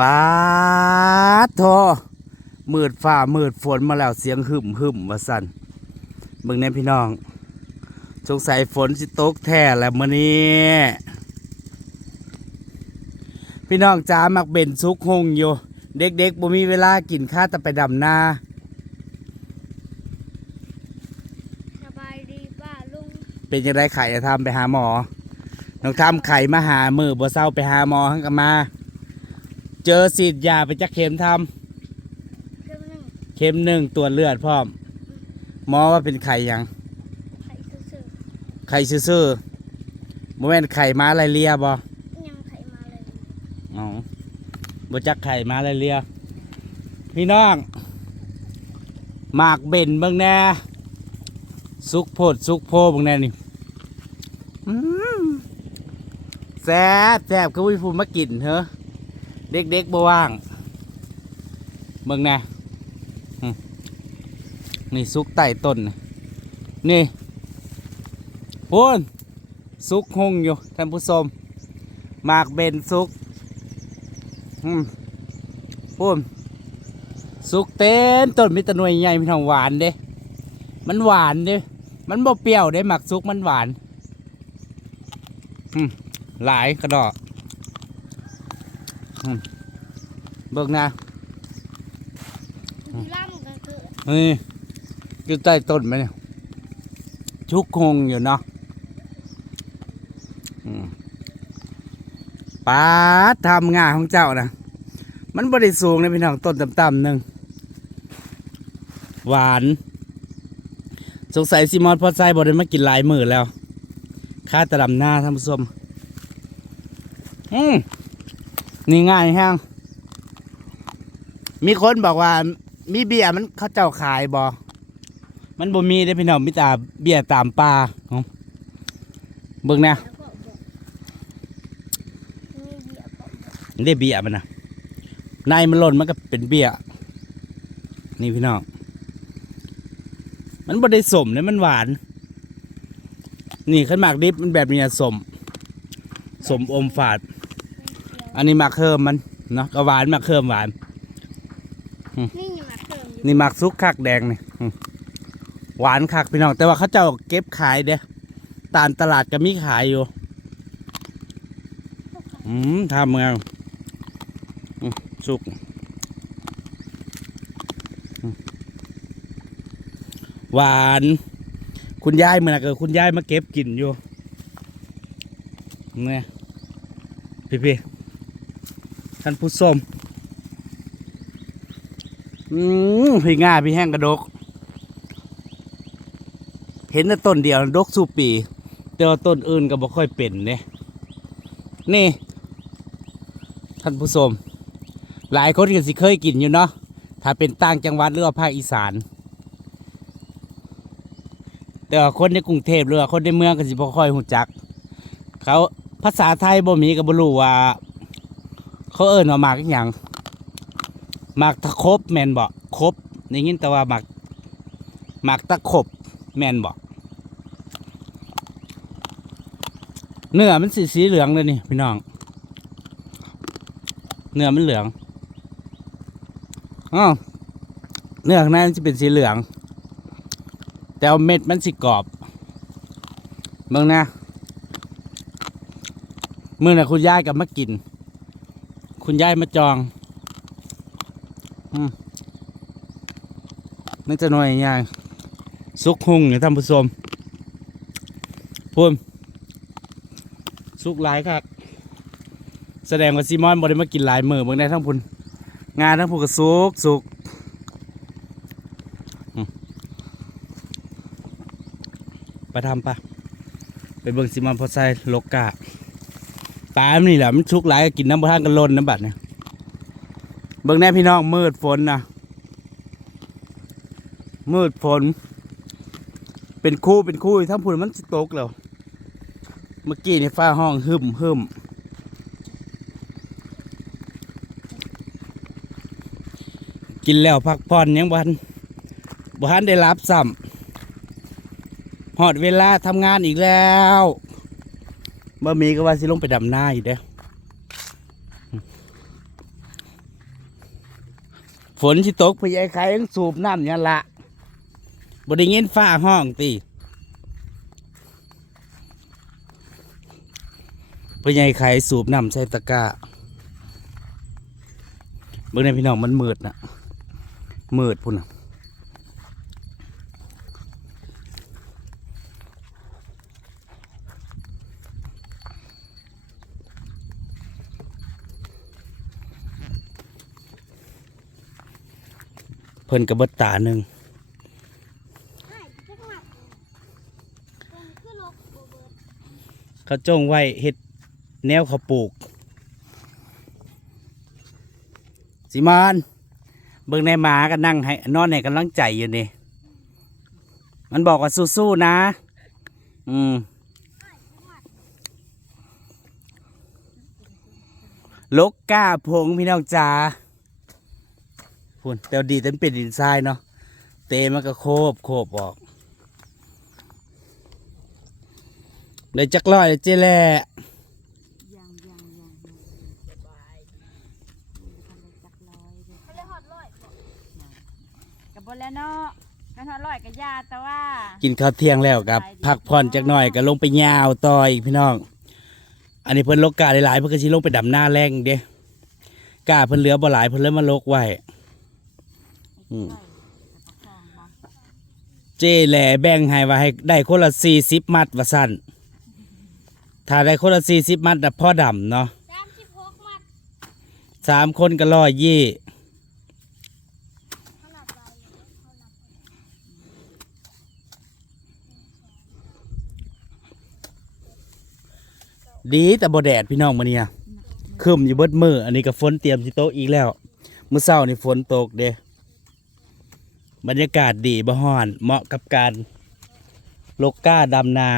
ปาดโทมืดฟ้ามืดฝนมาแล้วเสียงหึมหึมว่าสั่นเบิ่งแน่พี่น้องสงสัยฝนสิตกแท้แล้วมื้อนี้ พี่น้องจ้ามักเบ็นซุกหงอยู่ เด็กๆบ่มีเวลากินข้าวแต่ไปดำนาสบายดีป้าลุงเป็นยังไงไข่จะทำไปหาหมอ น้องทำไข่มาหามือบ่เศร้าไปหาหมอหังกันมา เจอสีดยาไปจักเข็มทเครื่องหนึ่งำเข็มหนึ่งตรวจเลือดพร้อมหมอว่าเป็นไข่หยัง ไข่ซื่อไข่ซื่อๆบ่แม่นไข่มาลายเลียบ่ๆยังไข่มาเลยอ๋อบ่จักไข่มาลายเลีย พี่น้องหมากเบ่นเบิ่งแน่สุกโพดสุกโพเบิ่งแน่นี่อืมแซ่บแซ่บก็วิภูมิมากินเถอะ เด็กๆบ่ว่างเบิ่งน่อืมนี่สุกใต้ต้น นี่พูนสุกหงอยู่ท่านผู้ชมหมากเบนสุกพูนสุกเต้นต้นมีแตะหน่วยใหญ่พี่น้องหวานเด้มันหวานเด้มันบ่เปรี้ยวได้หมักสุกมันหวานหลายกระดอกอืม เบิกนะมีล่ำกันคือนี่อยู่ใต้ต้นไหมเนี่ยชุกคงอยู่เนาะอืมป้าดทำงานของเจ้านะมันบริสูงเลยพี่น้องต้นต่ำๆหนึ่งหวาน สงสัยซิมอนพอใจบอได้มากินหลายมือแล้วค่าตะดำหน้าท่านผู้ชมอืมนี่ง่ายแห้ง มีคนบอกว่า มีเบียร์มันเขาเจ้าขายบอมันบ่มีได้พี่น้องมีแต่เบียร์ตามป่าเบิ่งนะเบียร์บอกบอกนี่ได้เบียร์มันนะในมันหล่นมันก็เป็นเบียร์นี่พี่น้องมันบ่ได้สมเลยมันหวาน นี่ขันหมากดิบมันแบบนี้สมสมอมฝาด อันนี้หมากเคิมมันเนาะก็หวานหมากเคิมหวาน นี่ยังมาเพิ่มอยู่นี่หมากซุกคักแดงนี่อืมหวานคักพี่น้องแต่ว่าเขาเจ้าเก็บขายเด้ตามตลาดก็มีขายอยู่อืมทำเมืองอืมสุกอืมหวาน คุณยายเมื่อนะเกิดคุณยายมาเก็บกินอยู่เนี่ยพี่พี่ๆท่านผู้ชม อืมพี่ง่าพี่แห้งกระดก เห็นแต่ต้นเดียวดกสูปี แต่ว่าต้นอื่นก็บ่ค่อยเป็นเนี่ยนี่ ท่านผู้ชมหลายคนก็สิเคยกินอยู่เนาะถ้าเป็นต่างจังหวัดหรือว่าภาคอีสาน แต่ว่าคนในกรุงเทพหรือว่าคนในเมืองก็สิบ่ค่อยหูจัก เขาภาษาไทยบ่มีก็บ่รู้ว่า เขาเอิ้นว่าหมากอหย่าง หมากตะครบแมนบอกครบได้ยินแต่ว่าหมากหมากตะครบแมนบอกเนื้อมันสีสีเหลืองเลยนี่พี่น้อง เนื้อมันเหลืองอ้าวเนื้อข้างในมันจะเป็นสีเหลือง แต่เม็ดมันสิกรอบเบิ่งนะเมื่อน่ะคุณยายกับมากิน คุณยายมาจอง นี่จะหน่อยย่างซุกหุงเนี่ยท่านผู้ชมพุ่มซุกหลายครับแสดงว่าซีมอนบอได้มากินหลายมือเบิ่งได้ทั้งพุ่นงานทั้งพุ่นก็ซุกซุกไปทำปะไปเบิ่งซีมอนพอใส่โลกาปลามันนี่แหละมันชุกหลายกินน้ำพระทานกันล้นน้ำบัดเนี่ยเบิ่งแน่พี่น้องมืดฝนนะ มืดฝน เป็นคู่เป็นคู่ทั้งผุนมันสิตกแล้ว เมื่อกี้นี่ฟ้าห้องหึมหึมกินแล้วพักผ่อนยังบันบันได้รับซ้ำหอดเวลาทำงานอีกแล้วบ่มีก็ว่าสิลงไปดำหน้าอีกเด้อฝนสิตกพยายไข่ยังสูบน้ำยันละ บไดิเงินฟ้าห้องตีพยายไข่สูบน้ำใส่ตะกร้าเบิ่งในพี่น้องมันมืดนะมืดพุ่นนะเพิ่นกระเบิดตาหนึ่ง ใช่จังหวัดเป็นคือโลกโบเบิร์ด เขาจ้องไว้เฮ็ดแนวเขาปลูกสิมานเบิ่งในหมาก็นั่งให้นอนให้กำลังใจอยู่นี่ มันบอกว่าสู้ๆนะ อืมลกก้าพงพี่น้องจ๋าพุ่นแต่ว่าดีแต่มันเป็นดินทรายเนาะเตมันก็โคบโคบออก เลยจักร้อยเลยเจ๊แหละยังยังยังยังสบายทำได้จักร้อยเด้อเขาเรียกฮอดร้อยกับบนแล้วเนาะกันหอร้อยกับยาแต่ว่า กินข้าวเที่ยงแล้วครับพักผ่อนจักหน่อยก็ลงไปยาวต่ออีกพี่น้อง อันนี้เพิ่นลกกาหลายๆเพิ่นก็สิลงไปดำหน้าแรงเด้กาเพิ่นเหลือบ่หลายเพิ่นเลยมาลกไว้อืมเจแหล่แบ่งให้ว่าให้ได้คนละ40มัดว่าซั่น ถ้าได้คนละ40มัดน่ะพอดำเนาะสามสิบหกมัดสามคนก็ร้อยยี่เขานับไปเขานับไปดีแต่บ่แดดพี่น้องมื้อนี้อะครึมอยู่เบิดมือ อันนี้ก็ฝนเตรียมสิตกอีกแล้วมื้อเช้านี่ฝนตกเด้บรรยากาศดีบ่ฮ้อน เหมาะกับการลกก้าดำนา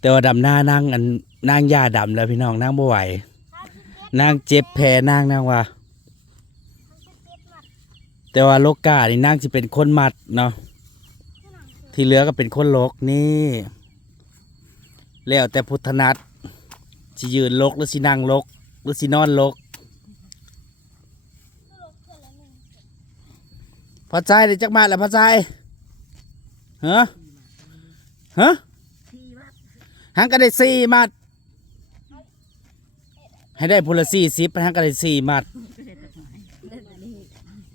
แต่ว่าดำนานางอันนางยาดำแล้วพี่น้องนางบ่ไหวสามสิบเจ็ดนางเจ็บแผลนางนางว่า แต่ว่าโลกกานี่นางจะเป็นคนมัดเนาะที่เหลือก็เป็นคนลกนี่ แล้วแต่พุทธนัตสิยืนลกหรือสินั่งลกหรือสินอนลกคือโลกพอใจเดี๋ยวจักมาแล้วพอใจฮะฮะที่ว่า หังก็ได้สี่มัด ให้ได้พลสี่สิบหังก็ได้สี่มัด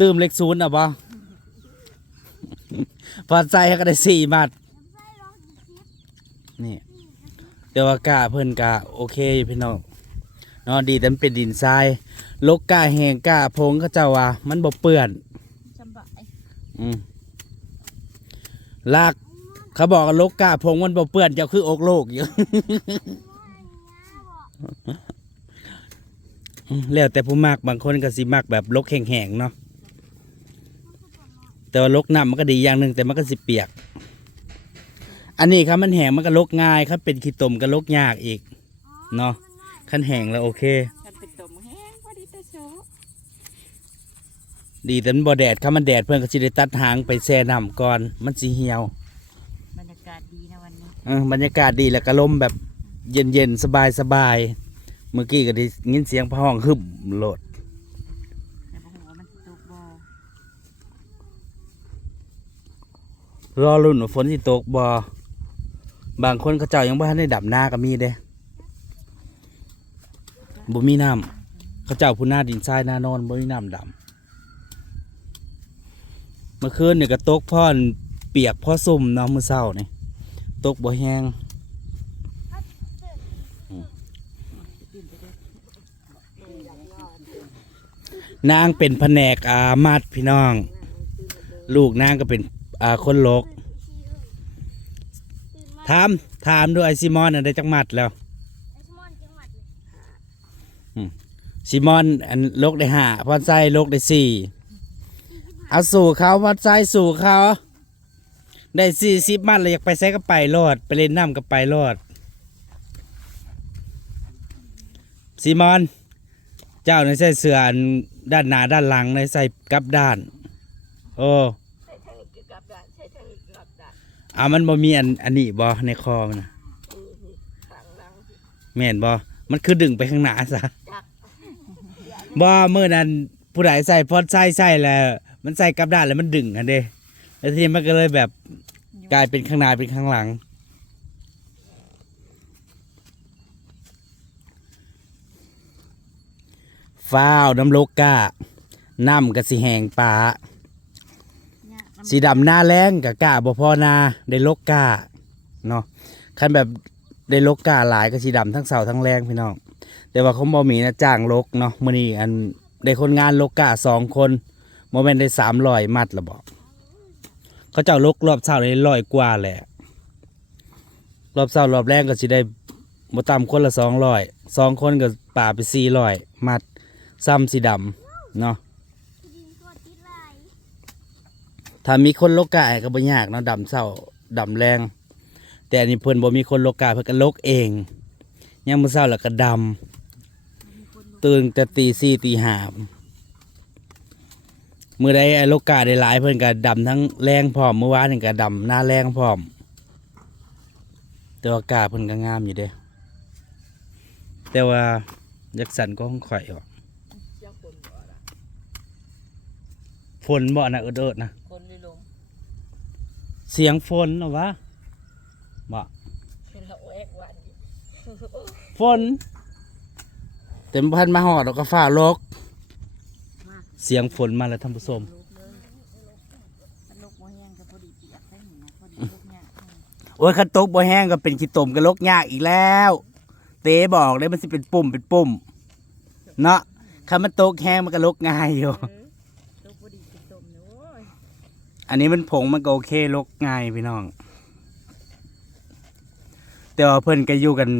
ตืมเล็กศูนย์อะบ่พอใจหังก็ได้สี่มัดใส่ร้องกี่สิบนี่แต่ว่ากาเพิ่นกาโอเคอยู่พี่น้องเนาะดีแต่มันเป็นดินทรายลกกาแหงกาพงเขาเจ้าว่า มันบ่เปื้อนสบายอืมลาก เขาบอกว่าลกกาพงมันบ่เปื้อนเจ้าคืออกโลกอยู่อืมแล้วแต่ผู้มักบางคนก็สิมักแบบลกแห้งๆเนาะแต่ว่าลกน้ำมันก็ดีอย่างหนึ่งแต่มันก็สิเปียก อันนี้ครับมันแห้งมันก็ลกง่ายครับเป็นขี้ตมก็ลกยากอีกเนาะขั้นแห้งแล้วโอเคกันเป็นตุ่มแห้งพอดีแต่โชว์ดีแต่มันบ่แดดครับมันแดดเพื่อนก็สิได้ตัดหางไปแช่น้ำก่อนมันสิเหี่ยว บรรยากาศดีนะวันนี้ เออบรรยากาศดีแล้วก็ลมแบบเย็นๆสบายๆเมื่อกี้ก็ได้ยินเสียงพะห้องหึมโลดแต่บ่ฮู้ว่ามันสิตกบ่รอรุ่นว่าฝนสิตกบ่บางคนเขาเจ้ายังบ่ทันได้ดับหน้าก็มีเด้บ่มีน้ำเขาเจ้าผู้หน้าดินทรายหน้านอนบ่มีน้ำดำเมื่อคืนนี่ก็ตกพ่อนเปียกพ่อซุ่มเนาะมื้อเช้านี่ ตกบ่แห้งนางเป็นแผนกอามัดพี่น้อง ลูกนางก็เป็นอ่าคนโลกตื่นมาถามถามด้วยไอซิมอนอันได้จักมัดแล้วไอ้สมอนจังหวัดเลยซิมอนอันโลกได้ห้าพอใจโลกได้สี่เอาสู่เขาพอใจสู่เขา ได้สี่สิบมัดเลยอยากไปใส่ก็ไปรอด ไปเล่นน้ำก็ไปรอดซิมอน เจ้าในใส่เสื้ออันด้านหน้าด้านหลังในใส่กลับด้าน โอ้อามันบ่มีอันอันนี้บ่ในคอมันนะแม่นบ่มันคือดึงไปข้างหน้าซะบ่เมื่อนั้นผู้ใดใส่พอดใส่ใส่แล้ว มันใส่กลับด้านแล้วมันดึงอันเด้แล้วทีนี้มันก็เลยแบบ กลายเป็นข้างหน้าเป็นข้างหลัง ฟ้าวน้ำโลกกาน้ำกับสีแหงปลาเนี่ยน้ำสีดำหน้าแรงกับกาบ่พอนาได้โลกกาเนาะคันแบบได้โลกกาหลายก็สีดำทั้งเสาทั้งแรงพี่น้องแต่ว่าเขาบ่มีนะจ้างโลกเนาะมื้อนี้อันได้คนงานโลกกาสองคนบ่แม่นได้300มัดละบ่ เขาเจ้าลกรอบเช้าได้ร้อยกว่าแหละ รอบเช้ารอบแรกก็สิได้บ่ต่ำคนละ200สองคนก็ป่าไป400มัดซ้ำสีดำเนาะถ้ามีคนโลกาก็บ่ยากเนาะดำเศร้าดำแรง แต่อันนี้เพิ่นบ่มีคนโลกาเพิ่นก็โลกเองยามมื้อเช้าแล้วก็ดำตื่นแต่ตีสี่ตีห้า มื้อใดไอ้โลกาได้หลายเพิ่นก็ดำทั้งแรงพร้อมเมื่อวานนี่ก็ดำหน้าแรงพร้อม แต่ว่ากาเพิ่นก็งามอยู่เด้ แต่ว่ายักสันก็ของข่อยว่ะฝนบ่นะเอิดๆนะคนเลยลงเสียงฝนเหรอวะบ่เป็นละแวกวันอยู่ฝนเต็มพันมาหอดแล้วก็ฝ้าโลก เสียงฝนมาแล้วท่านผู้ชมลูกเลยถ้าลูกบ่แห้งก็พอดีเปียกใช่ไหมนะพอดีลูกเนี่ยอืมโอ้ยคันตกบ่แห้งก็เป็นขี้ตมกระลกยากอีกแล้ว เต๋บอกเลยมันสิเป็นปุ่มเป็นปุ่มเนาะคันมันตกแห้งมันก็ลกง่ายอยู่อันนี้มันผงมันก็โอเคลกง่ายพี่น้อง แต่ว่าเพื่อนก็อยู่กัน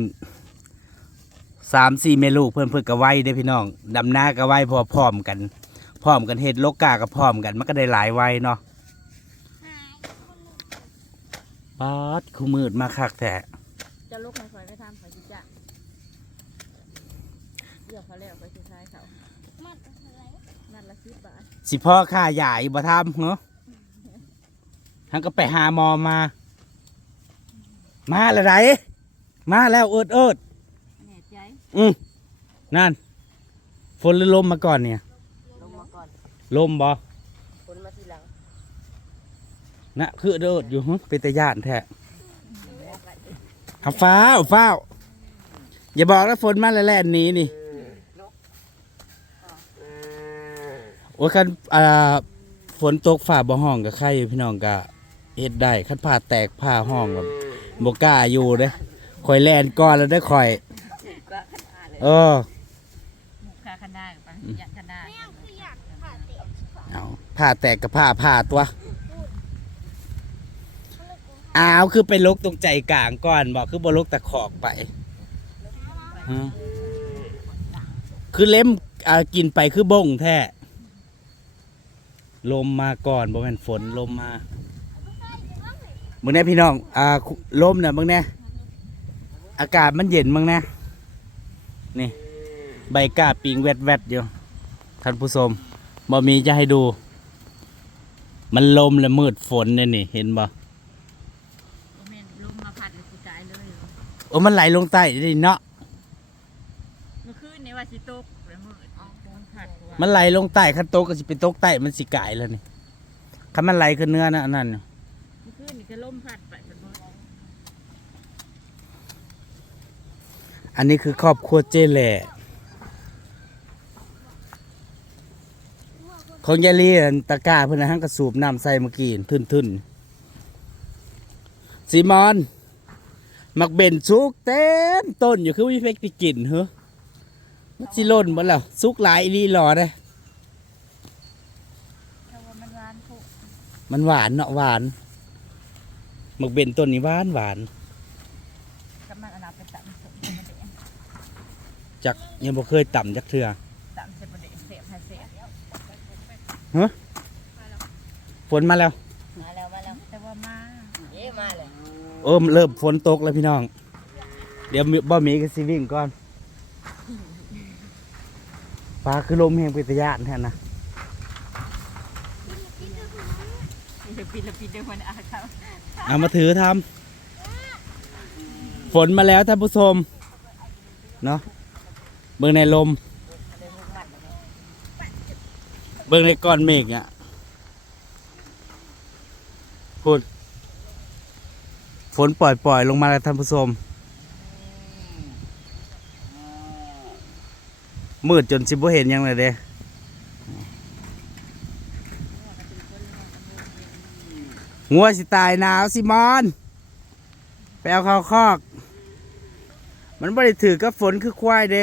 สามสี่เมลูกเพื่อนเพื่อนก็ไหวได้พี่น้องดำหน้าก็ไหวพอพร้อมกัน พร้อมกันเฮ็ดลกกาก็พร้อมกันมันก็ได้หลายไวเนาะหายคนหนึ่งป๊าดคู่มืดมาคักแท้จะลูกไม่คอยไม่ทำคอยจิจ้ะเดี๋ยวเขาแล้วคอยสิท้ายเขามัดอะไรนัดละสิบบาทสิพ่อข้าใหญ่บ่ทำเหรอทั้งก็ไปหาหมอมา มาแล้วไรมาแล้วเอิดเอิดแน่ใจอืมนั่น ฝนหรือลมมาก่อนเนี่ยลงมาก่อน ลมบ่คนมาทีหลังนะคือเอิดอยู่หึเป็นตะย่านแท้ขับฟ้าวฟ้าวอย่าบอกนะฝนมาแล้วแล่นหนี้นี่โอ้ยคันอ่าฝนตกฝ่าบ่ห้องกับใครอยู่พี่น้องก็เฮ็ดได้คันผ้าแตกผ้าห้องแบบบ่กล้าอยู่เด้ข่อยแล่นก่อนแล้วได้อข่อยก็ขนาดเลยเออ หมูคาคันได้ปะยันคันได้ แม่งคืออยากผ่าเตะ เอา ผ้าแตกกับผ้าผ้าตัว อ้าวคือไปลกตรงใจกลางก่อนบอกคือบลกตะขอกไปฮะคือเล็มอ่ากินไปคือบ่งแท้ ลมมาก่อนบ่แม่นฝนลมมาเบิ่งแน่พี่น้องอ่าลมน่ะเบิ่งแน่อากาศมันเย็นเบิ่งแน่นี่ ใบก้าปิงแวดๆอยู่ท่านผู้ชมบ่มีจะให้ดู มันลมและมืดฝนเนี่ยนี่ เห็นบ่บ่แม่นลมมาพัดเลยกูตายเลยโอ้มันไหลลงใต้ดิเนาะ เมื่อคืนนี่ว่าสิตกแล้วมืดลมพัดกว่ามันไหลลงใต้คันโตกก็สิเป็นโตกใต้มันสิกายแล้วนี่คันมันไหลขึ้นเนื้อนะอันนั้นน่ะเมื่อคืนนี่ก็ลมพัดไปเป็นมืดอันนี้คือครอบครัวเจแหล่ ของยายลีอันตะกร้าเพิ่นนะฮังกระสูบน้ำใส่เมื่อกี้ทึนๆซีมอน มักเบนสุกเต็มต้นอยู่คือวิเฟกติกินเหรอมันสิล่นบ่แล้วสุกหลายอีหลีหล่อเด้แต่ว่ามันหวานโพดมันหวานเนาะหวานหมักเบนต้นนี้หวานหวานกำลังเอาน้ำไปตัดสมมันเด็กจักยังบ่เคยต่ำจักเทื่อ ตัดเสร็จประเด็นเสียบให้เสีย บฝนมาแล้ว มาแล้วมาแล้วแต่ว่ามาเย้มาเลยเออเริ่มฝนตกแล้วพี่น้อง เดี๋ยวมีบ่มีก็สิวิ่งก่อนปลาคือลมแห่งปิตยานแท้นะเดี๋ยวปีละปีเดียวมันอาครับเอามาถือทำฝนมาแล้วท่านผู้ชมเนาะเบิ่งในลม เบิ่งในก้อนเมฆอะพูดฝนปล่อยๆลงมาแล้วท่านผู้ชมมืดจนสิบ่เห็นยังเลยเด้งัวสิตายหนาวสิมอนไปเอาเขาคอก มันบ่ได้ถือกับฝนคือควายเด้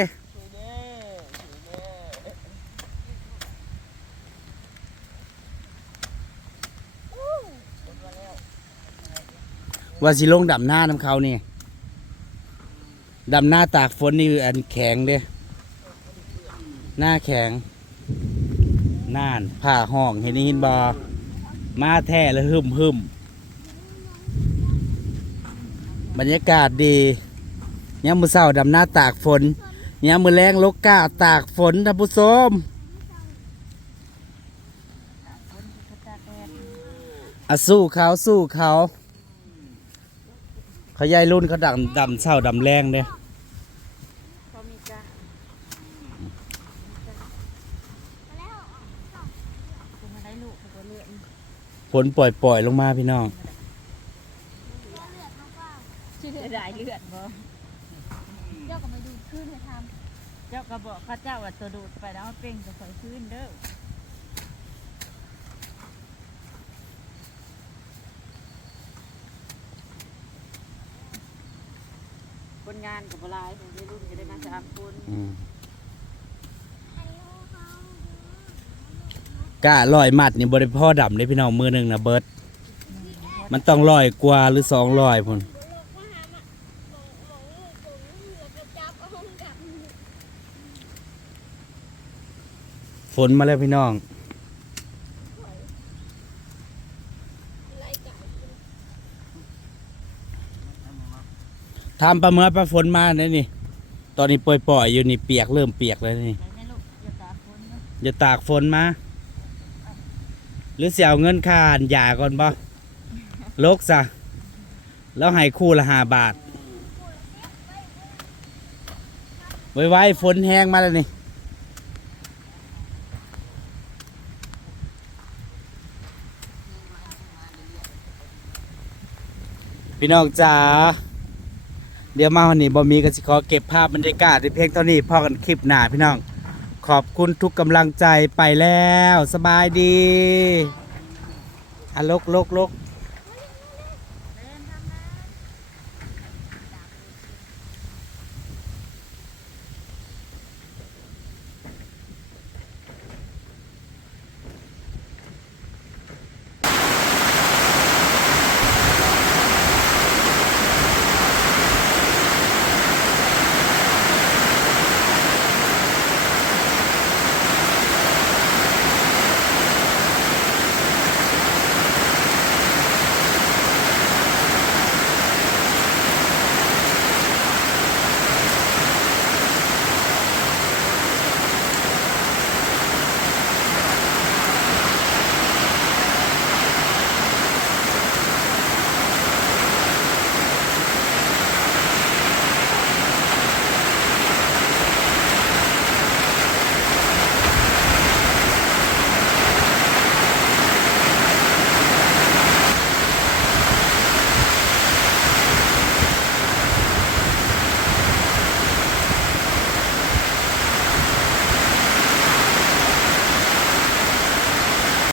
ว่าสิลงดำหน้าน้ำเขานี่ดำหน้าตากฝนนี่อันแข็งเด้หน้าแข็งน่านผ้าห้องเห็นได้ยินบอมาแท้แล้วหึมหึมบรรยากาศดียามมือเศร้าดำหน้าตากฝนยามมือแรงลกกาตากฝนท่านผู้ชมอะสู้เขาสู้เขา เขายายรุ่นเขาดำดำเศร้าดำแรงเนี่ยเขามีกะมาแล้วคุณมาได้ลูกเขาก็เลือดฝนปล่อยปล่อยๆลงมาพี่น้องเลือดเลือดมากว่าชื่อได้เลือดบ่เจ้าก็มาดูขึ้นไปทเจ้าก็บอกข้าเจ้าว่าตัวดูดไปแล้วเอาเป้งจะคอยขึ้นเด้อ คนงานกับหลายผมได้รุ่นก็ได้มาสามคนอืมกะลอยมัดนี่บริพ่อดำเลยพี่น้องมือหนึ่งนะเบิร์ดมันต้องลอยกว่าหรือสองลอยพุ่นฝนมาแล้วพี่น้อง ไรกับ ทำประเมือประฝนมาเนี่ยนี่ ตอนนี้ปล่อยๆอยู่นี่เปียกเริ่มเปียกแล้วนี่อย่าตาคนเนาะตากฝนมา หรือเสียเอาเงินค่านหยาก่อนบ่ลกซะ แล้วให้คู่ละห้าบาท ไว้ไว้ฝนแห้งมาแล้วนี่พี่น้องจ๋า เดี๋ยวมาวันนี้บอมีก็สิขอเก็บภาพบรรยากาศในเพียงเท่านี้พอกันคลิปหน้าพี่น้อง ขอบคุณทุกกำลังใจไปแล้ว สบายดีอะลกลกลก